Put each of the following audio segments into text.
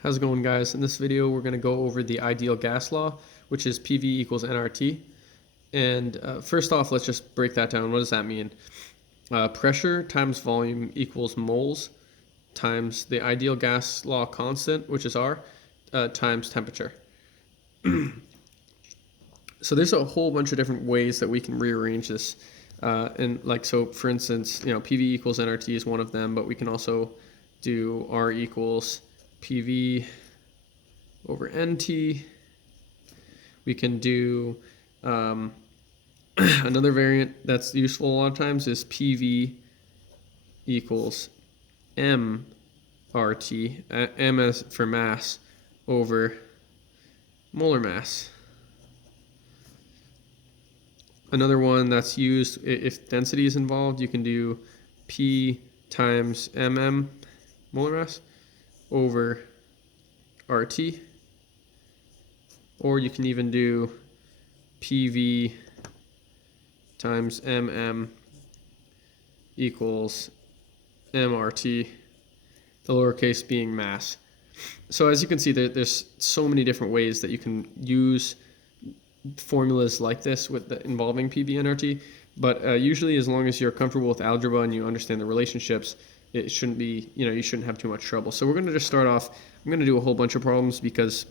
How's it going, guys? In this video, we're going to go over the ideal gas law, which is PV equals nRT. And first off, let's just break that down. What does that mean? Pressure times volume equals moles times the ideal gas law constant, which is R, times temperature. So there's a whole bunch of different ways that we can rearrange this. So for instance, PV equals nRT is one of them, but we can also do R equals PV over NT. We can do another variant that's useful a lot of times is PV equals mRT, M as for mass, over molar mass. Another one that's used if density is involved, you can do P times mm, molar mass, over RT, or you can even do PV times mm equals mRT, the lowercase being mass. So as you can see, there's so many different ways that you can use formulas like this involving PV and RT, but usually as long as you're comfortable with algebra and you understand the relationships, it shouldn't be, you shouldn't have too much trouble. So we're going to just start off. I'm going to do a whole bunch of problems because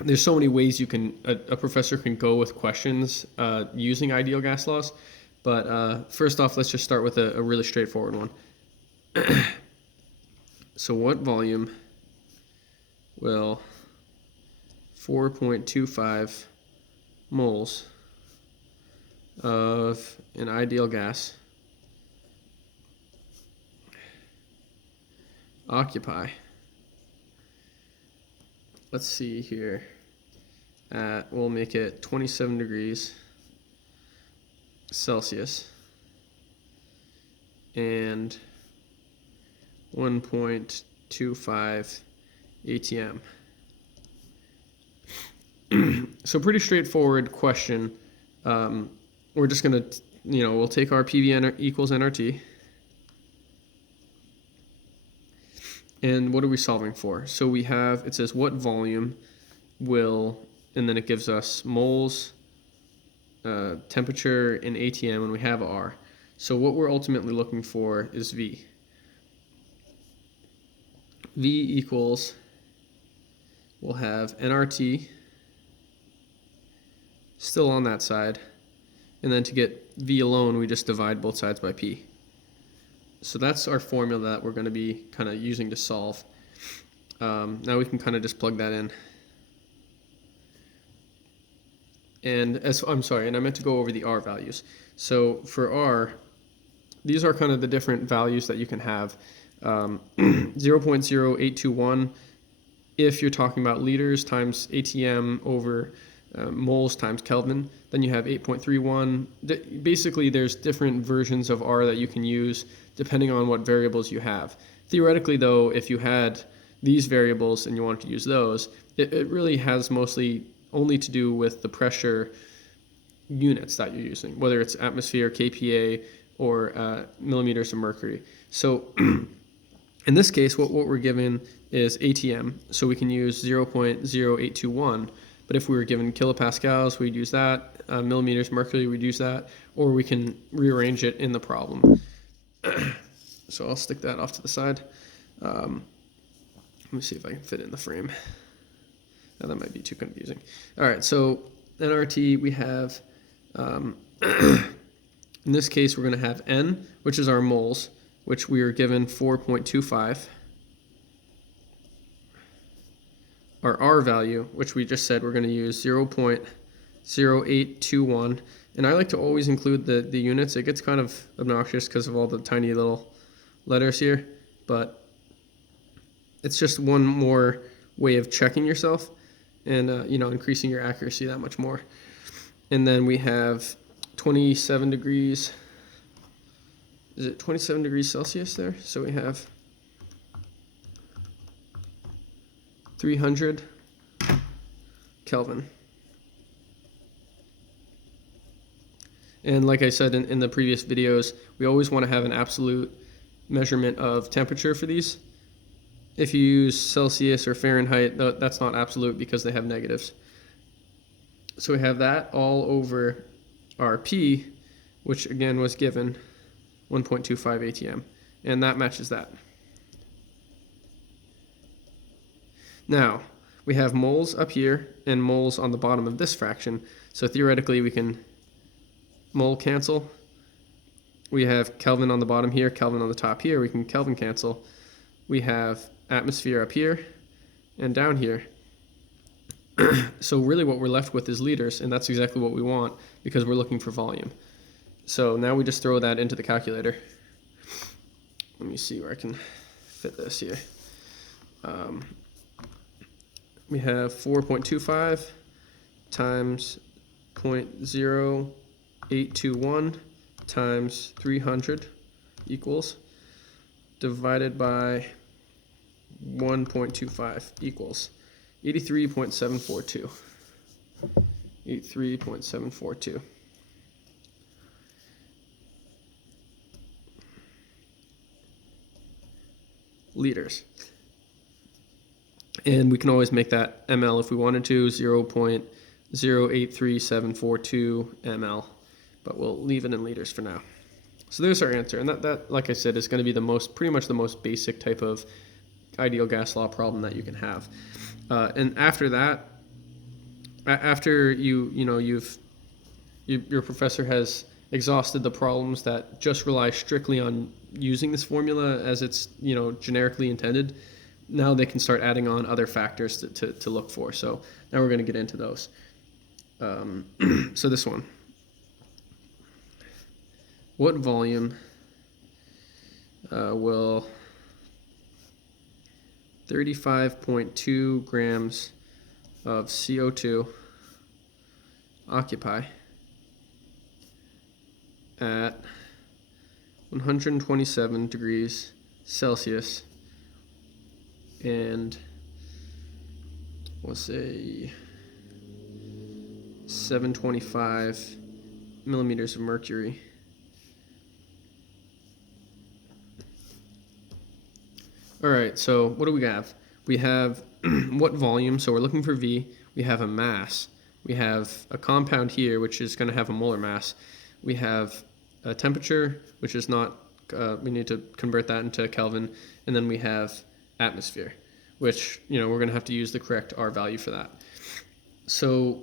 there's so many ways a professor can go with questions using ideal gas laws. But first off, let's just start with a really straightforward one. So what volume will 4.25 moles of an ideal gas occupy? Let's see here. We'll make it 27 degrees Celsius and 1.25 atm. So pretty straightforward question. We're just gonna, we'll take our PV equals nRT. And what are we solving for? So we have, it says what volume will, and then it gives us moles, temperature, and ATM, and we have R. So what we're ultimately looking for is V. V equals, we'll have nRT still on that side, and then to get V alone, we just divide both sides by P. So that's our formula that we're going to be kind of using to solve. Now we can kind of just plug that in. And and I meant to go over the R values. So for R, these are kind of the different values that you can have. 0.0821 if you're talking about liters times ATM over moles times Kelvin. Then you have 8.31. Basically, there's different versions of R that you can use depending on what variables you have. Theoretically, though, if you had these variables and you wanted to use those, it really has mostly only to do with the pressure units that you're using, whether it's atmosphere, kPa, or millimeters of mercury. So in this case, what we're given is ATM, so we can use 0.0821. But if we were given kilopascals, we'd use that. Millimeters mercury, we'd use that. Or we can rearrange it in the problem. So I'll stick that off to the side. Let me see if I can fit it in the frame. That might be too confusing. All right, so nRT, we have, in this case, we're going to have N, which is our moles, which we are given 4.25. Our R value, which we just said we're going to use 0.0821. And I like to always include the units. It gets kind of obnoxious because of all the tiny little letters here, but it's just one more way of checking yourself and increasing your accuracy that much more. And then we have 27 degrees. Is it 27 degrees Celsius there? So we have 300 Kelvin. And like I said in the previous videos, we always want to have an absolute measurement of temperature for these. If you use Celsius or Fahrenheit, that's not absolute because they have negatives. So we have that all over our P, which again was given 1.25 ATM, and that matches that. Now, we have moles up here and moles on the bottom of this fraction, so theoretically we can mole cancel. We have Kelvin on the bottom here, Kelvin on the top here, we can Kelvin cancel. We have atmosphere up here and down here. So really what we're left with is liters, and that's exactly what we want because we're looking for volume. So now we just throw that into the calculator. Let me see where I can fit this here. We have 4.25 times 0.0821 times 300 equals, divided by 1.25 equals 83.742. 83.742. liters. And we can always make that ml if we wanted to, 0.083742 ml, but we'll leave it in liters for now. So there's our answer, and that like I said, is going to be pretty much the most basic type of ideal gas law problem that you can have. And after that, after your professor has exhausted the problems that just rely strictly on using this formula as it's generically intended, now they can start adding on other factors to look for. So now we're going to get into those. So this one. What volume will 35.2 grams of CO2 occupy at 127 degrees Celsius and we'll say 725 millimeters of mercury? All right, so what do we have? We have what volume, so we're looking for V. We have a mass. We have a compound here, which is going to have a molar mass. We have a temperature, which is not, we need to convert that into Kelvin. And then we have atmosphere, which, we're going to have to use the correct R value for that. So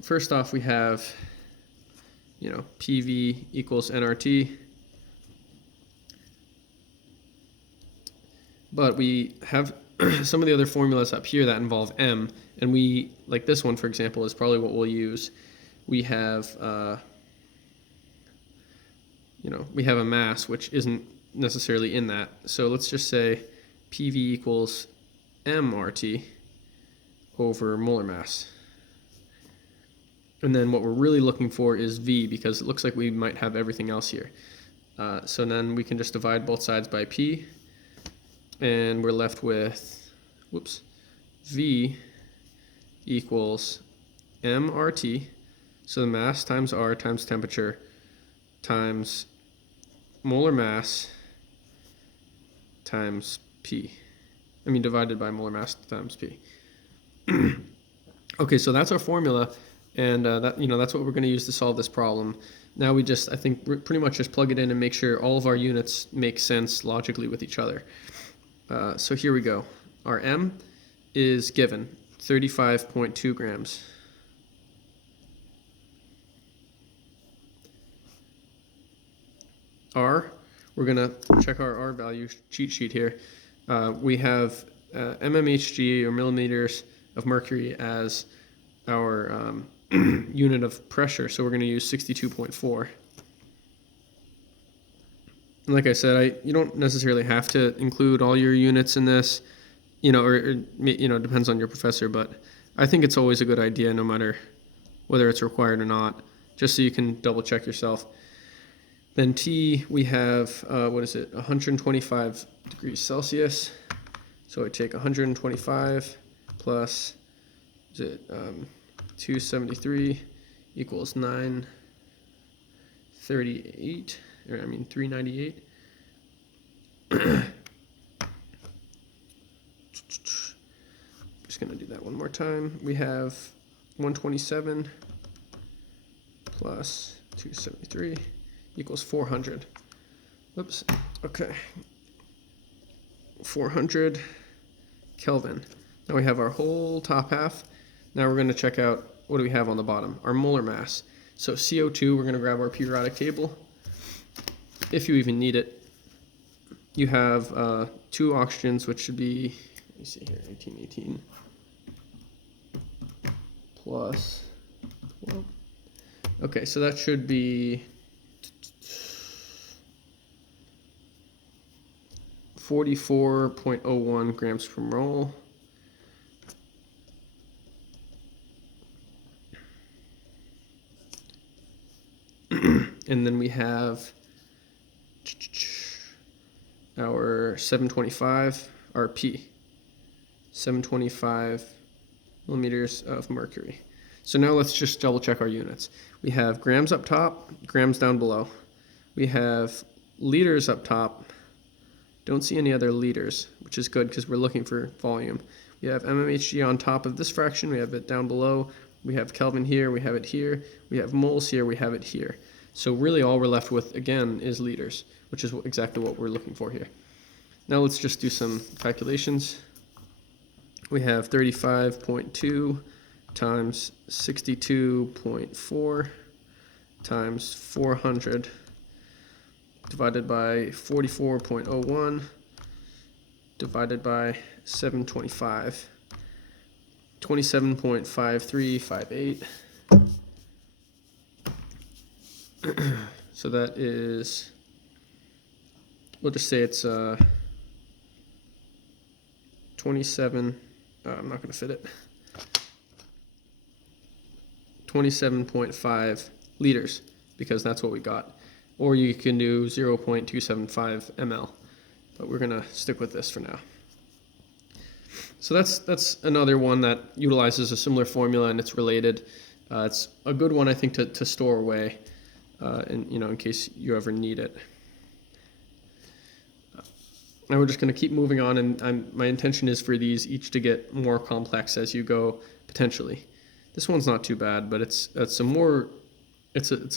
first off, we have, PV equals nRT. But we have some of the other formulas up here that involve M, and we, like this one, for example, is probably what we'll use. We have, we have a mass, which isn't necessarily in that. So let's just say PV equals mRT over molar mass. And then what we're really looking for is V, because it looks like we might have everything else here. So then we can just divide both sides by P. And we're left with, V equals mRT, so the mass times R times temperature times molar mass times P. Divided by molar mass times P. Okay, so that's our formula, and that's what we're going to use to solve this problem. Now we just, I think, pretty much just plug it in and make sure all of our units make sense logically with each other. So here we go. Our M is given 35.2 grams. R, we're going to check our R value cheat sheet here. We have mmHg, or millimeters of mercury, as our unit of pressure, so we're going to use 62.4. And like I said, you don't necessarily have to include all your units in this, or depends on your professor, but I think it's always a good idea, no matter whether it's required or not, just so you can double check yourself. Then T, we have, 125 degrees Celsius. So I take 125 plus, 273 equals 938. 398. Just going to do that one more time. We have 127 plus 273 equals 400. Oops. Okay. 400 Kelvin. Now we have our whole top half. Now we're going to check out what do we have on the bottom, our molar mass. So CO2, we're going to grab our periodic table, if you even need it. You have 2 oxygens, which should be, let me see here, 1818 plus 12. Okay, so that should be 44.01 grams per mole. And then we have our 725 RP, 725 millimeters of mercury. So now let's just double check our units. We have grams up top, grams down below. We have liters up top. Don't see any other liters, which is good because we're looking for volume. We have mmHg on top of this fraction. We have it down below. We have Kelvin here. We have it here. We have moles here. We have it here. So really all we're left with, again, is liters, which is exactly what we're looking for here. Now let's just do some calculations. We have 35.2 times 62.4 times 400 divided by 44.01 divided by 725, 27.5358. So that is, we'll just say it's 27, I'm not going to fit it, 27.5 liters, because that's what we got. Or you can do 0.275 ml, but we're going to stick with this for now. So that's another one that utilizes a similar formula, and it's related. It's a good one, I think, to store away, in case you ever need it. Now we're just going to keep moving on, and my intention is for these each to get more complex as you go, potentially. This one's not too bad, but it's a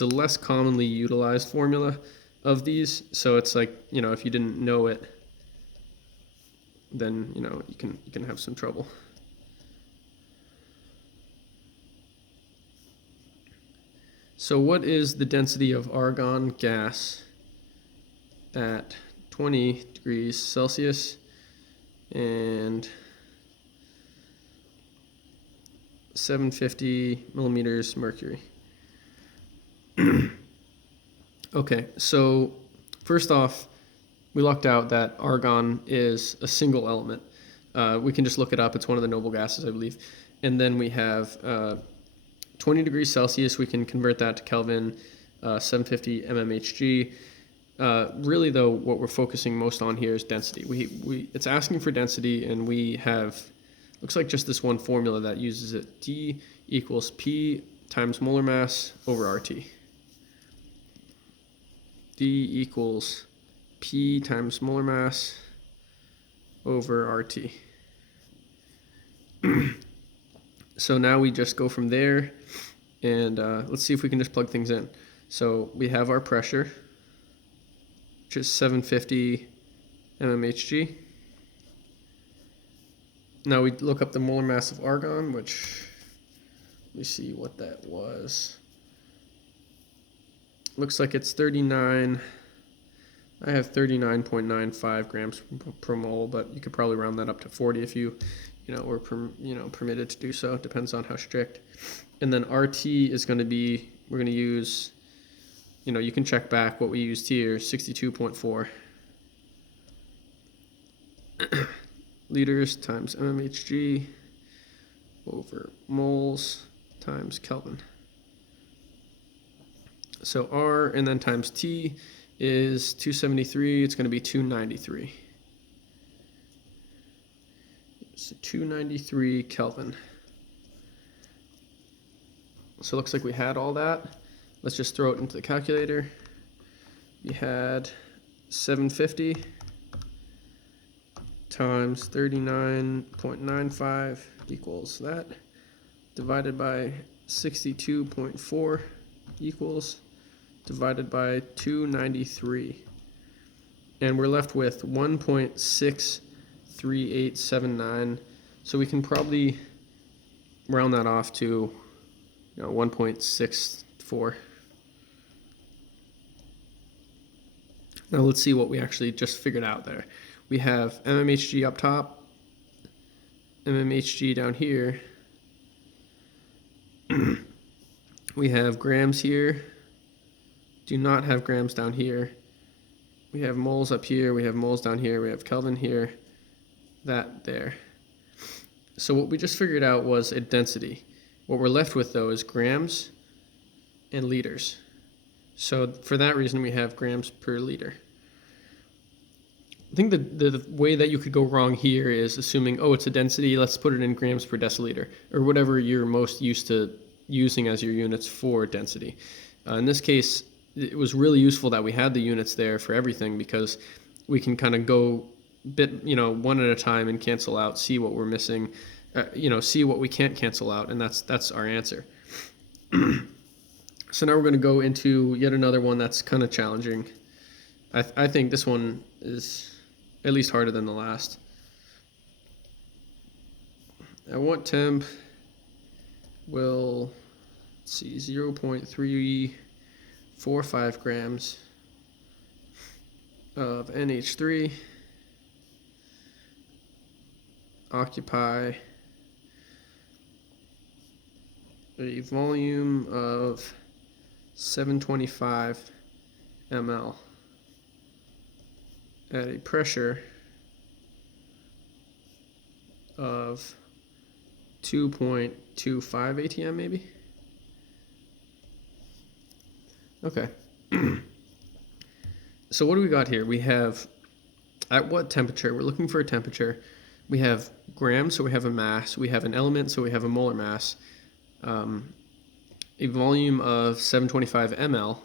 less commonly utilized formula of these. So it's like, if you didn't know it, then you can have some trouble. So what is the density of argon gas at 20 degrees Celsius and 750 millimeters mercury? Okay, so first off, we lucked out that argon is a single element. We can just look it up. It's one of the noble gases, I believe. And then we have 20 degrees Celsius. We can convert that to Kelvin, 750 mmHg. Really, though, what we're focusing most on here is density. It's asking for density, and we have, looks like just this one formula that uses it. D equals P times molar mass over RT. D equals P times molar mass over RT. So now we just go from there, and let's see if we can just plug things in. So we have our pressure, which is 750 mmHg. Now we look up the molar mass of argon, which, let me see what that was. Looks like it's 39. I have 39.95 grams per mole, but you could probably round that up to 40 if you were permitted to do so. It depends on how strict. And then RT is going to be, we're going to use, you can check back what we used here, 62.4 liters times mmHg over moles times Kelvin. So R and then times T is 273. It's going to be 293. So 293 Kelvin. So it looks like we had all that. Let's just throw it into the calculator. We had 750 times 39.95 equals that, divided by 62.4 equals divided by 293. And we're left with 1.63879. So we can probably round that off to 1.64. Now let's see what we actually just figured out there. We have mmHg up top, mmHg down here. We have grams here. Do not have grams down here. We have moles up here. We have moles down here. We have Kelvin here. That there. So what we just figured out was a density. What we're left with though is grams and liters. So for that reason we have grams per liter. I think the way that you could go wrong here is assuming, oh, it's a density, let's put it in grams per deciliter, or whatever you're most used to using as your units for density. In this case, it was really useful that we had the units there for everything, because we can kind of go one at a time and cancel out, see what we're missing, see what we can't cancel out, and that's our answer. So now we're going to go into yet another one that's kind of challenging. I think this one is at least harder than the last. At what temp will, let's see, 0.345 grams of NH3 occupy a volume of 725 ml at a pressure of 2.25 atm maybe? Okay. So what do we got here? We have at what temperature? We're looking for a temperature. We have grams, so we have a mass. We have an element, so we have a molar mass. A volume of 725 ml,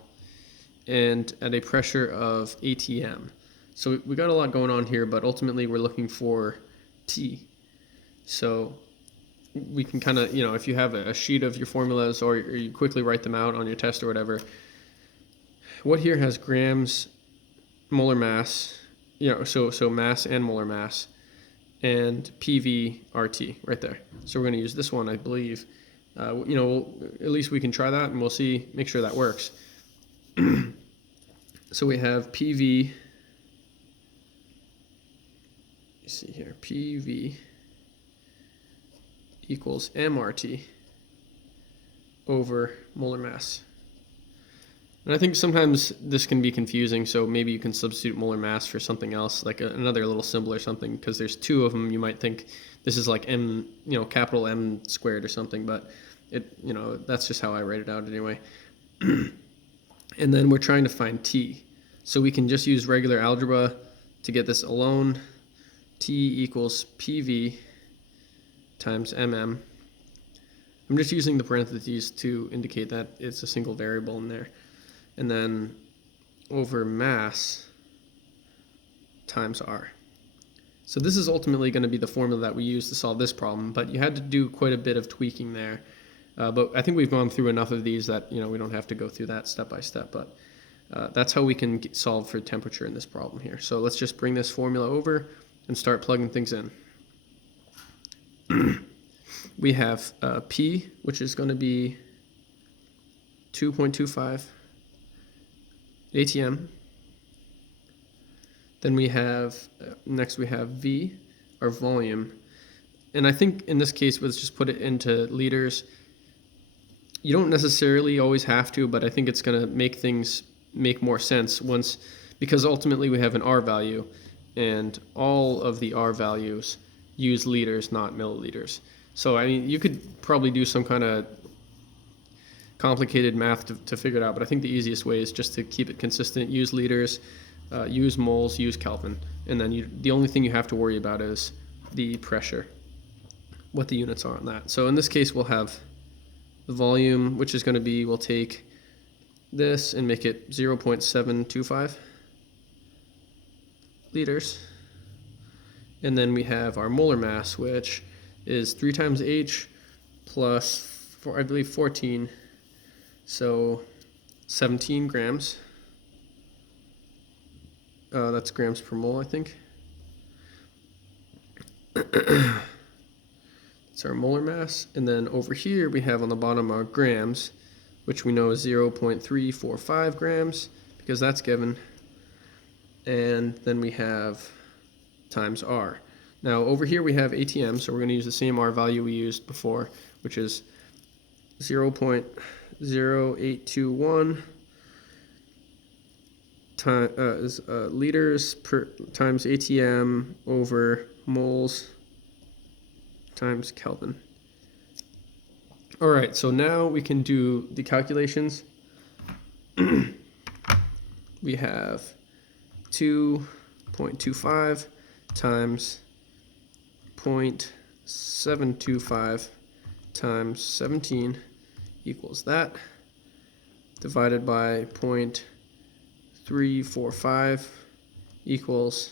and at a pressure of atm. So we got a lot going on here, but ultimately we're looking for T. So we can kind of, if you have a sheet of your formulas, or you quickly write them out on your test or whatever, what here has grams, molar mass, so mass and molar mass, and PV RT right there. So we're going to use this one, I believe. At least we can try that, and we'll see, make sure that works. So we have PV, let's see here, PV equals MRT over molar mass. And I think sometimes this can be confusing, so maybe you can substitute molar mass for something else, like another little symbol or something, because there's two of them. You might think this is like M, capital M squared or something, but that's just how I write it out anyway. And then we're trying to find T. So we can just use regular algebra to get this alone. T equals PV times MM. I'm just using the parentheses to indicate that it's a single variable in there. And then over mass times R. So this is ultimately going to be the formula that we use to solve this problem, but you had to do quite a bit of tweaking there. But I think we've gone through enough of these that we don't have to go through that step by step. But that's how we can solve for temperature in this problem here. So let's just bring this formula over and start plugging things in. We have P, which is going to be 2.25 atm. Then we have, next we have V, our volume. And I think in this case, let's just put it into liters. You don't necessarily always have to, but I think it's going to make things make more sense because ultimately we have an R value, and all of the R values use liters, not milliliters. So I mean, you could probably do some kind of complicated math to figure it out, but I think the easiest way is just to keep it consistent, use liters, use moles, use Kelvin, and then the only thing you have to worry about is the pressure, what the units are on that. So in this case, we'll have the volume, which is going to be, we'll take this and make it 0.725 liters. And then we have our molar mass, which is 3 times H plus, I believe, 14. So 17 grams. That's grams per mole, I think. It's our molar mass. And then over here we have on the bottom our grams, which we know is 0.345 grams, because that's given. And then we have times R. Now over here we have ATM, so we're going to use the same R value we used before, which is 0.0821 liters per times ATM over moles times Kelvin. All right, so now we can do the calculations. We have 2.25 times 0.725 times 17 equals that, divided by 0.345 equals,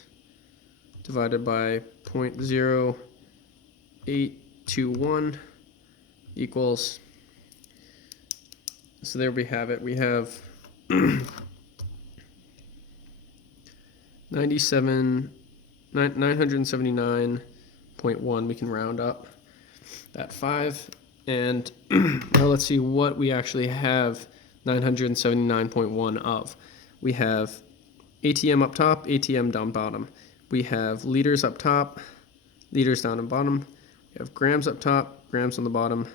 divided by 0.0821 equals, so there we have it. We have 979.1, we can round up that 5. And now let's see what we actually have 979.1 of. We have ATM up top, ATM down bottom. We have liters up top, liters down and bottom. We have grams up top, grams on the bottom,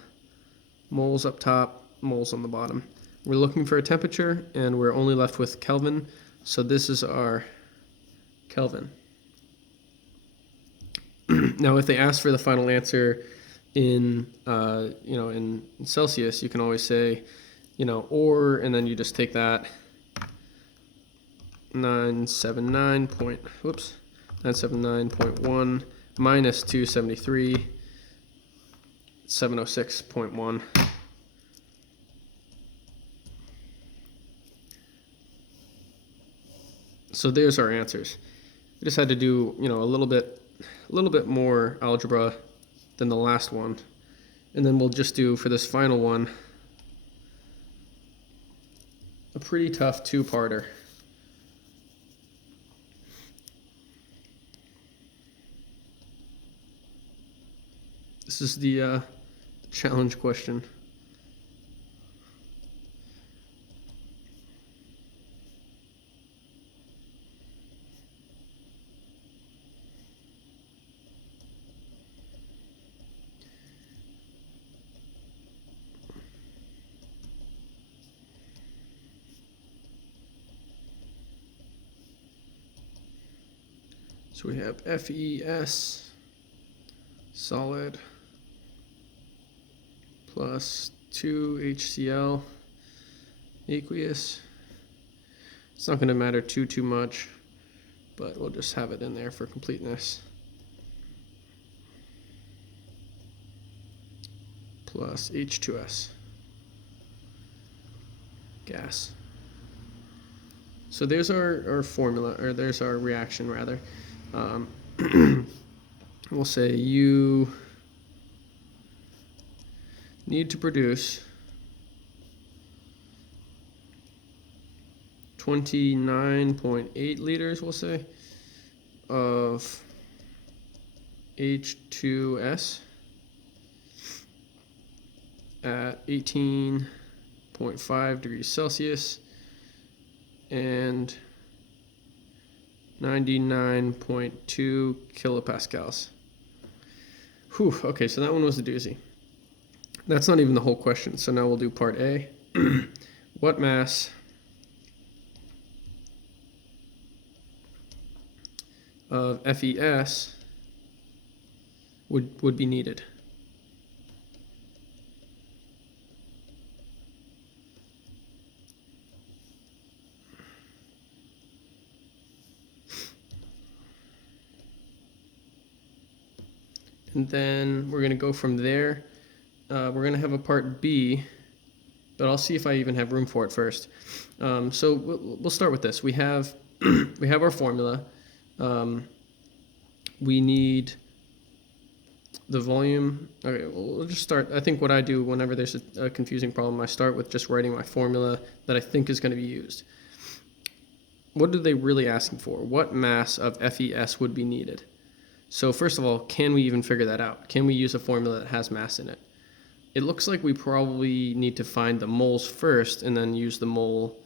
moles up top, moles on the bottom. We're looking for a temperature, and we're only left with Kelvin, so this is our Kelvin. Now, if they ask for the final answer in in Celsius, you can always say, or, and then you just take that 979.1 minus 273, 706.1. So there's our answers. We just had to do, a little bit more algebra than the last one. And then we'll just do, for this final one, a pretty tough two-parter. This is the challenge question. So we have FES, solid, plus 2HCl, aqueous. It's not going to matter too much, but we'll just have it in there for completeness. Plus H2S, gas. So there's our formula, or there's our reaction rather. We'll say you need to produce 29.8 liters, we'll say, of H2S at 18.5 degrees Celsius and 99.2 kilopascals. Whew, okay, so that one was a doozy. That's not even the whole question, so now we'll do part A. What mass of FES would be needed? And then we're going to go from there. We're going to have a part B, but I'll see if I even have room for it first. So we'll start with this. We have our formula. we need the volume. Okay, well, we'll just start. I think what I do whenever there's a confusing problem, I start with just writing my formula that I think is going to be used. What are they really asking for? What mass of FES would be needed? So first of all, can we even figure that out? Can we use a formula that has mass in it? It looks like we probably need to find the moles first and then use the mole,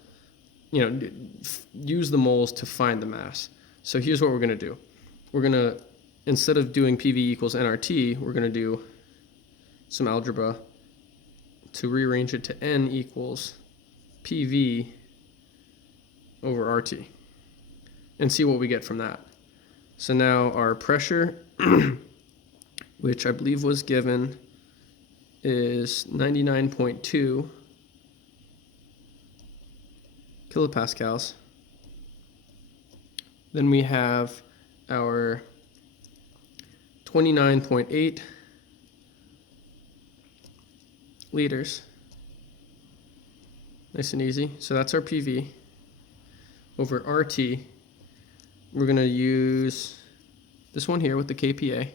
use the moles to find the mass. So here's what we're going to do. We're going to, instead of doing PV equals nRT, we're going to do some algebra to rearrange it to N equals PV over RT and see what we get from that. So now our pressure, which I believe was given, is 99.2 kilopascals. Then we have our 29.8 liters. Nice and easy. So that's our PV. Over RT, we're going to use this one here with the kPa,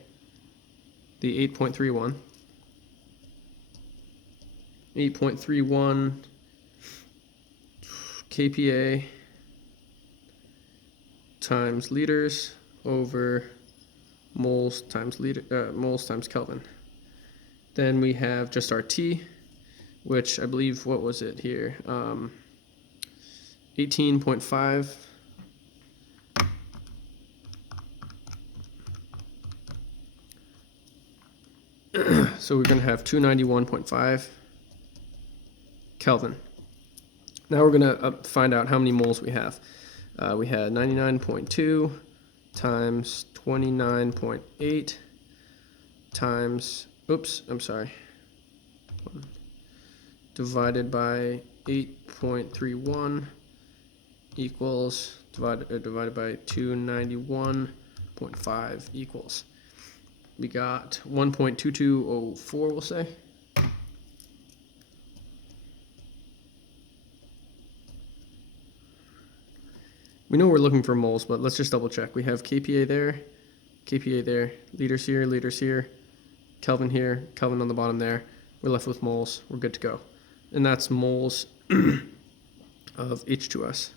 the 8.31. 8.31 kPa times liters over moles times moles times Kelvin. Then we have just our T, which I believe, what was it here? 18.5. So we're going to have 291.5 Kelvin. Now we're going to find out how many moles we have. We had 99.2 times 29.8 times, divided by 8.31 equals, divided by 291.5 equals. We got 1.2204, we'll say. We know we're looking for moles, but let's just double check. We have kPa there, liters here, Kelvin here, Kelvin on the bottom there. We're left with moles. We're good to go. And that's moles of H2S.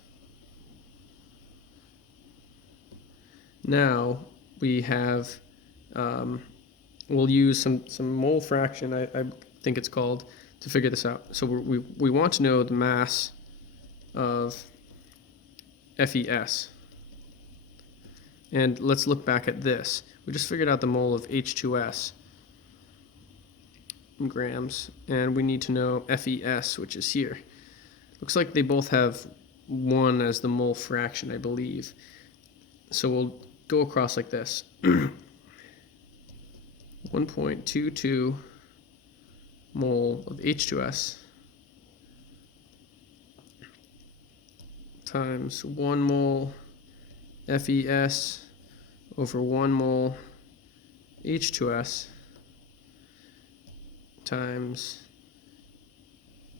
Now we have, we'll use some mole fraction, I think it's called, to figure this out. So we want to know the mass of FES. And let's look back at this. We just figured out the mole of H2S in grams, and we need to know FES, which is here. Looks like they both have 1 as the mole fraction, I believe. So we'll go across like this. 1.22 mole of H2S times 1 mole FES over 1 mole H2S times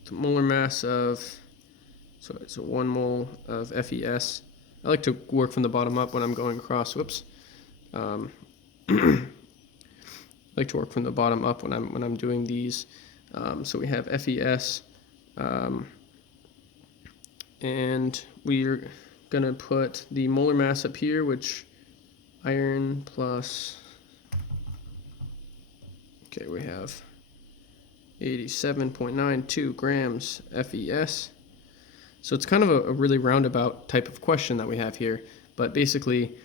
the molar mass of, so it's 1 mole of FES. I like to work from the bottom up when I'm going across. Whoops. I like to work from the bottom up when I'm doing these. So we have FES, and we're gonna put the molar mass up here, which iron plus, okay, we have 87.92 grams FES. So it's kind of a really roundabout type of question that we have here, but basically,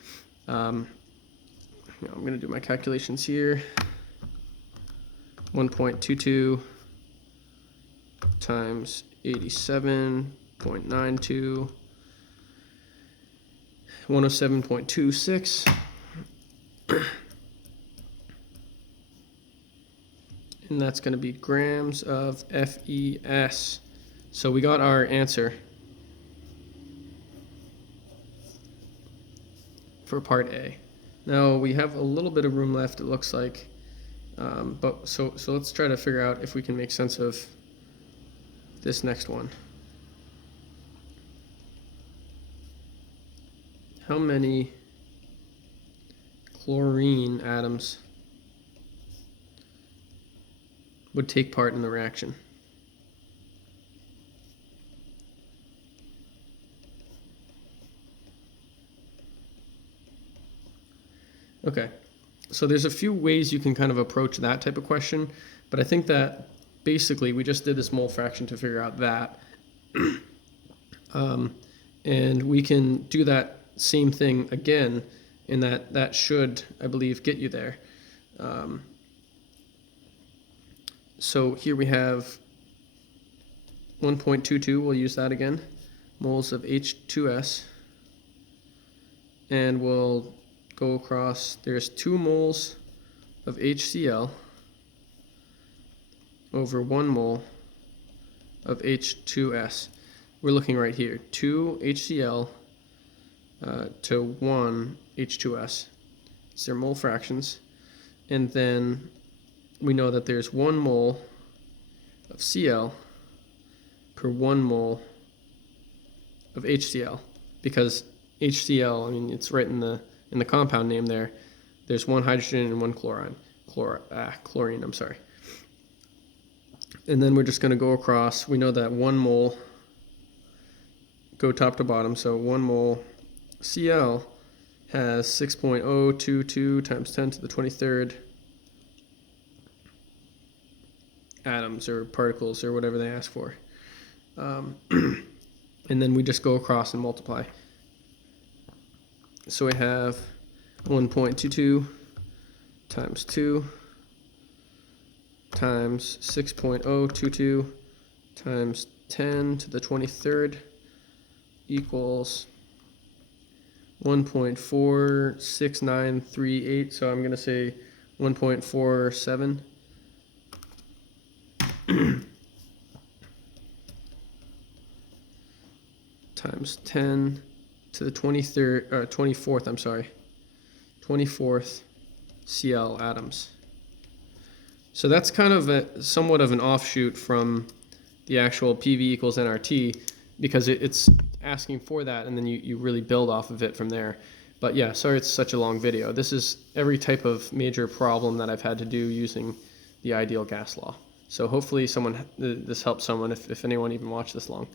I'm going to do my calculations here. 1.22 times 87.92, 107.26, and that's going to be grams of FES. So we got our answer for part A. Now we have a little bit of room left, it looks like, but so let's try to figure out if we can make sense of this next one. How many chlorine atoms would take part in the reaction. Okay, so there's a few ways you can kind of approach that type of question, but I think that basically we just did this mole fraction to figure out that. And we can do that same thing again, and that should, I believe, get you there. So here we have 1.22, we'll use that again, moles of H2S, and we'll go across, there's 2 moles of HCl over 1 mole of H2S. We're looking right here, 2 HCl to 1 H2S. It's their mole fractions. And then we know that there's 1 mole of Cl per 1 mole of HCl, because HCl, I mean, it's right in the compound name there. There's 1 hydrogen and 1 chlorine, I'm sorry. And then we're just going to go across. We know that 1 mole, go top to bottom, so 1 mole Cl has 6.022 times 10 to the 23rd atoms or particles or whatever they ask for. And then we just go across and multiply. So we have 1.22 times 2 times 6.022 times 10 to the 23rd equals 1.46938, so I'm going to say 1.47. times 10 to the 24th Cl atoms. So that's kind of somewhat of an offshoot from the actual PV equals nRT, because it's asking for that, and then you really build off of it from there. But yeah, sorry it's such a long video. This is every type of major problem that I've had to do using the ideal gas law. So hopefully this helps someone, if anyone even watched this long.